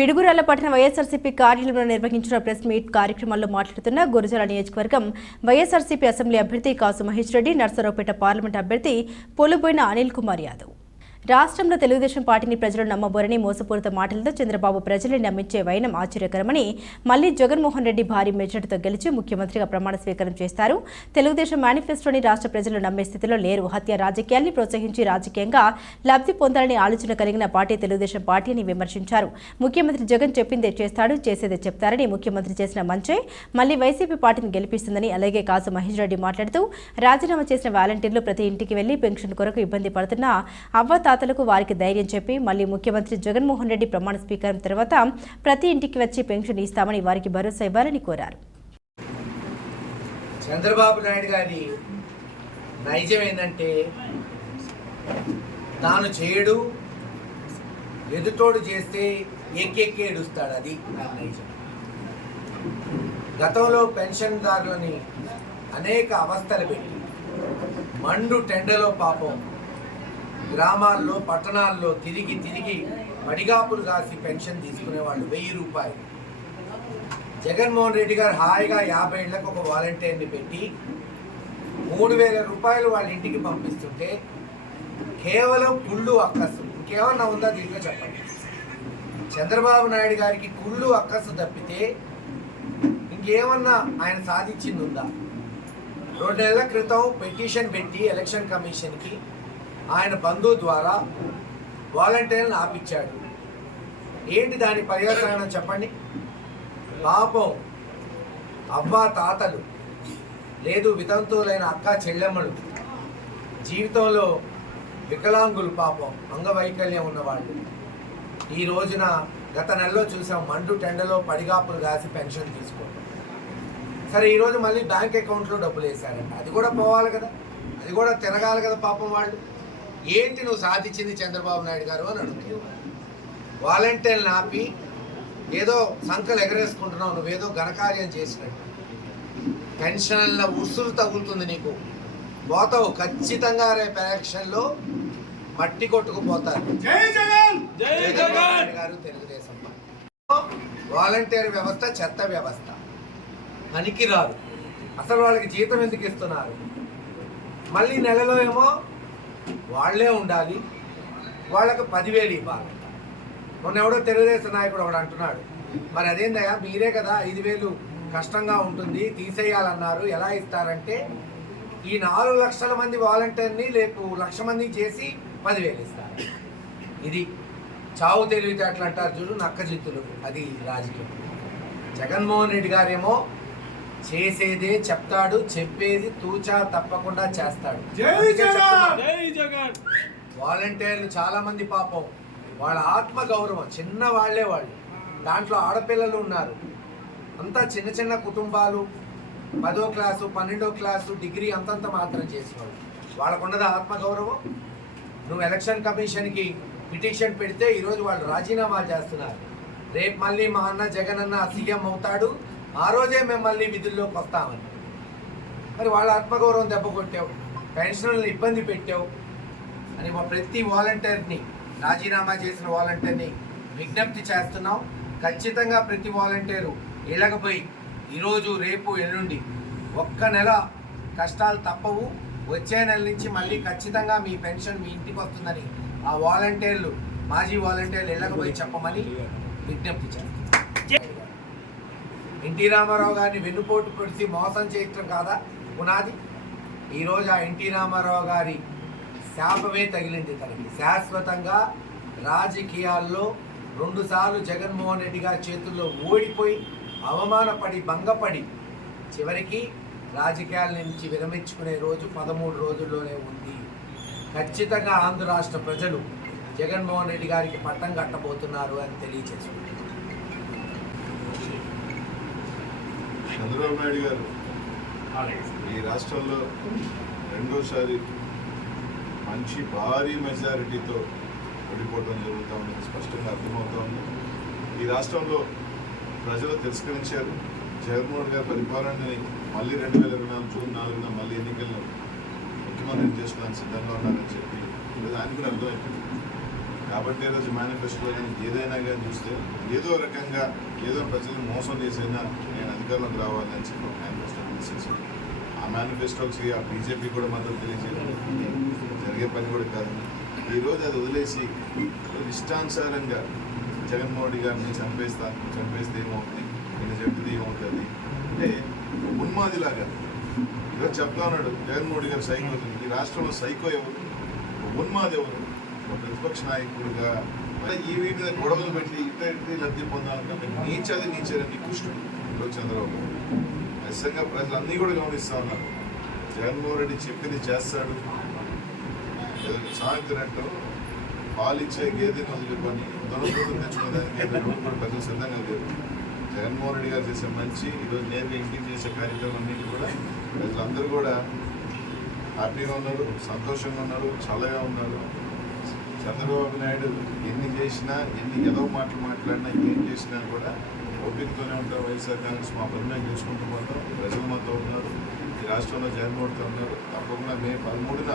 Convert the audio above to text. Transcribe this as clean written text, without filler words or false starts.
పిడుగురాళ్ల పట్టణ వైఎస్ఆర్సీపీ కార్యాలయంలో నిర్వహించిన ప్రెస్ మీట్ కార్యక్రమంలో మాట్లాడుతున్న గురజాల నియోజకవర్గం వైఎస్ఆర్సీపీ అసెంబ్లీ అభ్యర్థి కాసు మహేష్ రెడ్డి, నర్సరావుపేట పార్లమెంట్ అభ్యర్థి పోలుబోయిన అనిల్ కుమార్ యాదవ్. రాష్ట్రంలో తెలుగుదేశం పార్టీని ప్రజలు నమ్మబోరని మోసపూరిత మాటలతో చంద్రబాబు ప్రజల్ని నమ్మించే వైనం ఆశ్చర్యకరమని, మళ్లీ జగన్మోహన్ రెడ్డి భారీ మెజార్టీతో గెలిచి ముఖ్యమంత్రిగా ప్రమాణ స్వీకారం చేస్తారు. తెలుగుదేశం మేనిఫెస్టోని రాష్ట్ర ప్రజలు నమ్మే స్థితిలో లేరు. హత్య రాజకీయాల్ని ప్రోత్సహించి రాజకీయంగా లబ్ధి పొందాలని ఆలోచన కలిగిన పార్టీ తెలుగుదేశం పార్టీ అని విమర్శించారు. ముఖ్యమంత్రి జగన్ చెప్పిందే చేస్తాడు, చేసేదే చెప్తారని, ముఖ్యమంత్రి చేసిన మంచే మళ్లీ వైసీపీ పార్టీని గెలిపిస్తుందని. అలాగే కాసు మహేష్ రెడ్డి మాట్లాడుతూ రాజీనామా చేసిన వాలంటీర్లు ప్రతి ఇంటికి వెళ్లి పెన్షన్ కొరకు ఇబ్బంది పడుతున్న అవ్వతాతలకు వారికి ధైర్యం చెప్పి మళ్లీ ముఖ్యమంత్రి జగన్మోహన్ రెడ్డి ప్రమాణ స్వీకారం తర్వాత ప్రతి ఇంటికి వచ్చి పెన్షన్ ఇస్తామని వారికి భరోసా ఇవ్వాలని కోరారు. చంద్రబాబు నాయుడు గారి నైజం ఏంటంటే తాను చేయడు, ఎదుటోడు చేస్తే ఎక్కెక్కి ఏడుస్తాడు. అది నైజం. గతంలో పెన్షన్దారులని అనేక అవస్థలు పెట్టి మండు టెండలో పాపం గ్రామాల్లో పట్టణాల్లో తిరిగి మడిగాపులు కాసి పెన్షన్ తీసుకునేవాళ్ళు 1000 రూపాయలు. జగన్మోహన్ రెడ్డి గారు హాయిగా 50 ఏళ్లకు ఒక వాలంటీర్ని పెట్టి 3000 రూపాయలు వాళ్ళ ఇంటికి పంపిస్తుంటే కేవలం కుళ్ళు అక్కసు, ఇంకేమన్నా ఉందా దీంట్లో చెప్పండి. చంద్రబాబు నాయుడు గారికి కుళ్ళు అక్కసు తప్పితే ఇంకేమన్నా ఆయన సాధించింది ఉందా? 2 నెలల క్రితం పిటిషన్ పెట్టి ఎలక్షన్ కమిషన్కి ఆయన బంధువు ద్వారా వాలంటీర్లను ఆపించాడు. ఏంటి దాని పర్యవసానం చెప్పండి. పాపం అవ్వ తాతలు, లేదు వితంతువులైన అక్క చెల్లెమ్మలు, జీవితంలో వికలాంగులు, పాపం అంగవైకల్యం ఉన్నవాళ్ళు ఈ రోజున గత నెలలో చూసాం మండు టెండలో పడిగాపులు కాసి పెన్షన్ తీసుకోండి. సరే, ఈరోజు మళ్ళీ బ్యాంక్ అకౌంట్లో డబ్బులు వేశారంట. అది కూడా పోవాలి కదా, అది కూడా తిరగాలి కదా పాపం వాళ్ళు. ఏంటి నువ్వు సాధించింది చంద్రబాబు నాయుడు గారు అని అడుగుతున్నావు. వాలంటీర్లను ఆపి ఏదో సంకలు ఎగరేసుకుంటున్నావు, నువ్వేదో ఘనకార్యం చేసినట్టు. పెన్షన్ల ఉసురు తగులుతుంది నీకు, పోతావు ఖచ్చితంగా. రేపు ఎలక్షన్లో మట్టి కొట్టుకుపోతారు. గారు తెలుగుదేశం వాలంటీర్ వ్యవస్థ చెత్త వ్యవస్థ, పనికిరారు. అసలు వాళ్ళకి జీతం ఎందుకు ఇస్తున్నారు? మళ్ళీ నెలలో ఏమో వాళ్లే ఉండాలి, వాళ్ళకు 10,000 ఇవ్వాలి. మొన్న ఎవడో తెలుగుదేశం నాయకుడు ఒకడు అంటున్నాడు, మరి అదేందయ్యా మీరే కదా 5,000 కష్టంగా ఉంటుంది తీసేయాలన్నారు, ఎలా ఇస్తారంటే ఈ 4 లక్షల మంది వాలంటీర్ని రేపు 1,00,000 మంది చేసి 10,000 ఇస్తారు. ఇది చావు తెలివితేటలు అంటారు చూడు, నక్కజిత్తులు. అది రాజకీయం. జగన్మోహన్ రెడ్డి గారేమో చేసేదే చెప్తాడు, చెప్పేది తూచా తప్పకుండా చేస్తాడు. వాలంటీర్లు చాలా మంది పాపం వాళ్ళ ఆత్మ గౌరవం, చిన్న వాళ్ళే వాళ్ళు, దాంట్లో ఆడపిల్లలు ఉన్నారు, అంతా చిన్న కుటుంబాలు, 10వ క్లాసు 12వ క్లాసు డిగ్రీ అంతంత మాత్రం చేసేవాళ్ళు. వాళ్ళకున్నది ఆత్మగౌరవం. నువ్వు ఎలక్షన్ కమిషన్కి పిటిషన్ పెడితే ఈరోజు వాళ్ళు రాజీనామా చేస్తున్నారు. రేపు మళ్ళీ మా అన్న జగన్ అన్న సీఎం అవుతాడు, ఆ రోజే మేము మళ్ళీ విధుల్లోకి వస్తామని. మరి వాళ్ళ ఆత్మగౌరవం దెబ్బ కొట్టావు, పెన్షన్లను ఇబ్బంది పెట్టావు అని ప్రతి వాలంటీర్ని, రాజీనామా చేసిన వాలంటీర్ని విజ్ఞప్తి చేస్తున్నాం. ఖచ్చితంగా ప్రతి వాలంటీరు ఇళ్ళకపోయి ఈరోజు రేపు ఎల్లుండి 1 నెల కష్టాలు తప్పవు. వచ్చే నెల నుంచి మళ్ళీ ఖచ్చితంగా మీ పెన్షన్ మీ ఇంటికి వస్తుందని ఆ వాలంటీర్లు, మాజీ వాలంటీర్లు ఇళ్ళకపోయి చెప్పమని విజ్ఞప్తి చేస్తాం. ఎన్టీ రామారావు గారిని వెన్నుపోటు పొడిచి మోసం చేయటం కాదా పునాది? ఈరోజు ఆ ఎన్టీ రామారావు గారి శాపమే తగిలింది తనకి. శాశ్వతంగా రాజకీయాల్లో 2 సార్లు జగన్మోహన్ రెడ్డి గారి చేతుల్లో ఓడిపోయి అవమానపడి భంగపడి చివరికి రాజకీయాల నుంచి విరమించుకునే రోజు 13 రోజుల్లోనే ఉంది. ఖచ్చితంగా ఆంధ్ర రాష్ట్ర ప్రజలు జగన్మోహన్ రెడ్డి గారికి పట్టం కట్టబోతున్నారు అని తెలియజేసుకుంటున్నారు. చంద్రబాబు నాయుడు గారు ఈ రాష్ట్రంలో రెండోసారి మంచి భారీ మెజారిటీతో ఓడిపోవడం జరుగుతూ ఉంది, స్పష్టంగా అర్థమవుతూ ఉంది. ఈ రాష్ట్రంలో ప్రజలు తిరస్కరించారు. జగన్మోహన్ గారి పరిపాలనని మళ్ళీ 2024 జూన్ 4న మళ్ళీ ఎన్నికలను ముఖ్యమంత్రిని చేసుకోవడానికి సిద్ధంగా ఉన్నారని చెప్పి ఈరోజు ఆయన కూడా అర్థమైపోయింది. కాబట్టి ఈరోజు మేనిఫెస్టోలో కానీ ఏదైనా కానీ చూస్తే ఏదో రకంగా ఏదో ప్రజలను మోసం చేసైనా నేను అధికారంలోకి రావాలని చెప్పి ఒక మేనిఫెస్టో తీసేసి ఆ మేనిఫెస్టోకి ఆ బీజేపీ కూడా మద్దతు తెలియజేయడం జరిగే పని కూడా కాదు. ఈరోజు అది వదిలేసి ఇష్టానుసారంగా జగన్మోహన్ రెడ్డి గారిని చంపేస్తే ఏమవుతుంది, నేను చెప్తే ఏమవుతుంది అంటే ఉన్మాదిలాగా ఈరోజు చెప్తా ఉన్నాడు జగన్మోహన్ రెడ్డి గారు సైకో. ఈ రాష్ట్రంలో సైకో ఎవరు, ఉన్మాది ఎవరు? ఒక ప్రతిపక్ష నాయకుడిగా ఈ మీద గొడవలు పెట్టి ఇట్టి లబ్ధి పొందాలంటే నీచని నికృష్టుడు ఈరోజు చంద్రబాబు. నిజంగా ప్రజలన్నీ కూడా గమనిస్తూ ఉన్నారు. జగన్మోహన్ రెడ్డి చెప్పింది చేస్తాడు. సాయంత్రం పాలిచ్చే గేదెని వదులుకొని దొరకడం తెచ్చుకోవడానికి కూడా ప్రజలు సిద్ధంగా లేరు. జగన్మోహన్ రెడ్డి గారు చేసే మంచి ఈరోజు నేరుగా ఇంటికి చేసే కార్యక్రమాలన్నింటి కూడా ప్రజలందరూ కూడా హ్యాపీగా ఉన్నారు, సంతోషంగా ఉన్నారు, చల్లగా ఉన్నారు. చంద్రబాబు నాయుడు ఎన్ని చేసినా, ఎన్ని ఏదో మాటలు మాట్లాడినా, ఏం చేసినా కూడా ఓపికతోనే ఉంటారు. వైఎస్ఆర్ కాంగ్రెస్ మా పని మేము చూసుకుంటూ పోతాం. ప్రజలు మాతో ఉన్నారు, ఈ రాష్ట్రంలో జగన్మోహన్తో ఉన్నారు. తప్పకుండా మే 13న